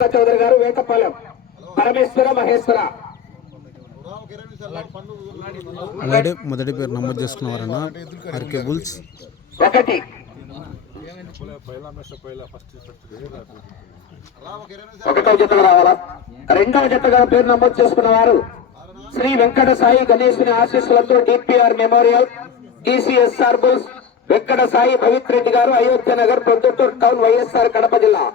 చౌదరి గారు వేటపాలెం పరమేశ్వర మహేశ్వర మొదటి పేరు నమోదు చేసుకున్నవారన్నా ఆర్కే బుల్స్ ఒకటి. ఒకటో జతగా రావాలా. రెండవ జతగా పేరు నమోదు చేసుకున్న వారు శ్రీ వెంకట సాయి గణేశుని ఆశీస్సులతో DPR memorial టీసీఎస్ఆర్ bulls Venkata Sai Bhavith Reddy గారు, అయోధ్య నగర్, పొద్దుటూరు టౌన్, వైఎస్ఆర్ కడప జిల్లా.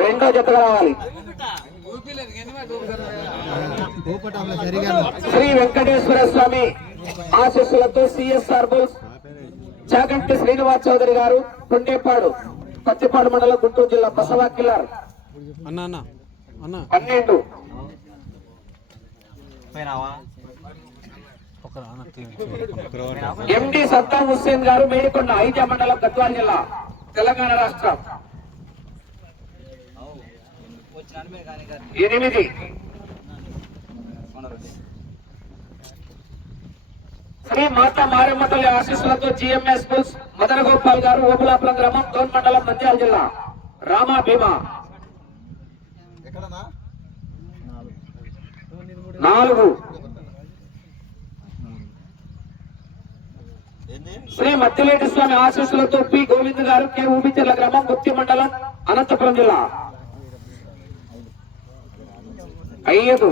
రెండో జతగా రావాలి. శ్రీ వెంకటేశ్వర స్వామి ఆశీస్సులతో సిఎస్ఆర్ బుల్స్ చాగంటి శ్రీనివాస్ చౌదరి గారు, పుండేపాడు, పత్తిపాడు మండలం, గుంటూరు జిల్లా. బసవా కిల్లర్ 12. ఎండి సద్దాం హుస్సేన్ గారు, మేడికొండ, ఐజా మండలం, గద్వాల జిల్లా, తెలంగాణ రాష్ట్రం. 8. శ్రీ మాతా మారమ్మ తల్లి ఆశీస్సులతో జిఎంఎస్ బుల్స్ మదన గోపాల్ గారు, ఓబులాపురం గ్రామం, టౌన్ మండలం, నంద్యాల జిల్లా. రామా భీమా 4. శ్రీ మత్తిలేటి స్వామి ఆశీస్సులతో పి గోవింద్ గారు, కె ఊబిచెర్ల గ్రామం, గుత్తి మండలం, అనంతపురం జిల్లా. 5.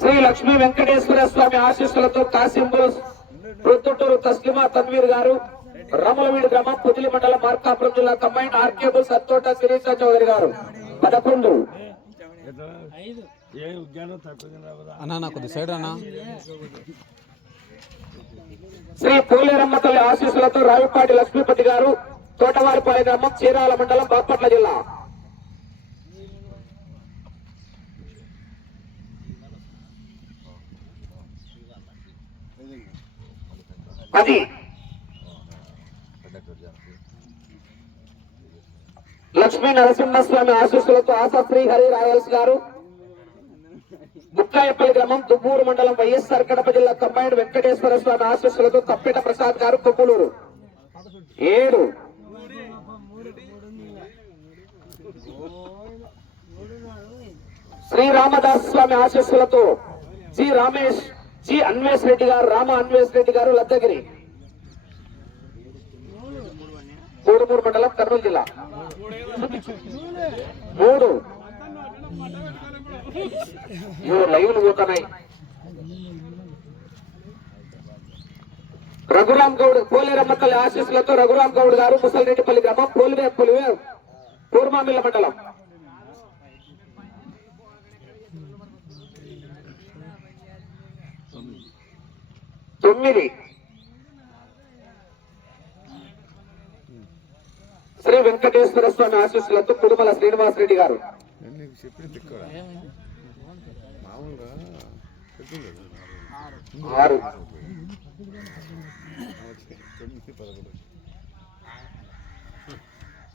శ్రీ లక్ష్మీ వెంకటేశ్వర స్వామి ఆశీస్సులతో కాసిం బుల్స్ ప్రొద్దుటూరు తస్లిమా తన్వీర్ గారు, రాములవీడి గ్రామం, పుజిలి మండలం, మార్కాపురం జిల్లా. Combine RK bulls Attota Sirisha Chowdary garu. 11. Shri Poleramma తల్లి ఆశీస్సులతో రావిపాటి లక్ష్మీపతి గారు, తోటవారిపాలెం గ్రామం, చీరాల మండలం, బాపట్ల జిల్లా. 10. లక్ష్మీ నరసింహస్వామి ఆశీస్సులతో ఆశాశ్రీ హరి రాయల్స్ గారు, బుక్కాయపల్లి గ్రామం, దుబ్బూరు మండలం, వైఎస్ఆర్ కడప జిల్లా. కంబైన్డ్ వెంకటేశ్వర స్వామి ఆశీస్సులతో తప్పిట ప్రసాద్ గారు, కొప్పులూరు. 7. శ్రీ రామదాస్ స్వామి ఆశీస్సులతో జి అన్వేష్ రెడ్డి గారు, రామ అన్వేష్ రెడ్డి గారు, లద్దగిరి, కోడుమూరు మండలం, కర్నూలు జిల్లా. 3. లైవ్లు పోతున్నాయి. రఘురామ్ గౌడ్, పోలేరమ్మ తల్లి ఆశీస్సులతో రఘురామ్ గౌడ్ గారు, ముసలిరెడ్డిపల్లి గ్రామం, పోలివే పూర్మామిల్ల మండలం. 9. శ్రీ వెంకటేశ్వర స్వామి ఆశీస్సులతో కుడుమల శ్రీనివాస్ రెడ్డి గారు. 6.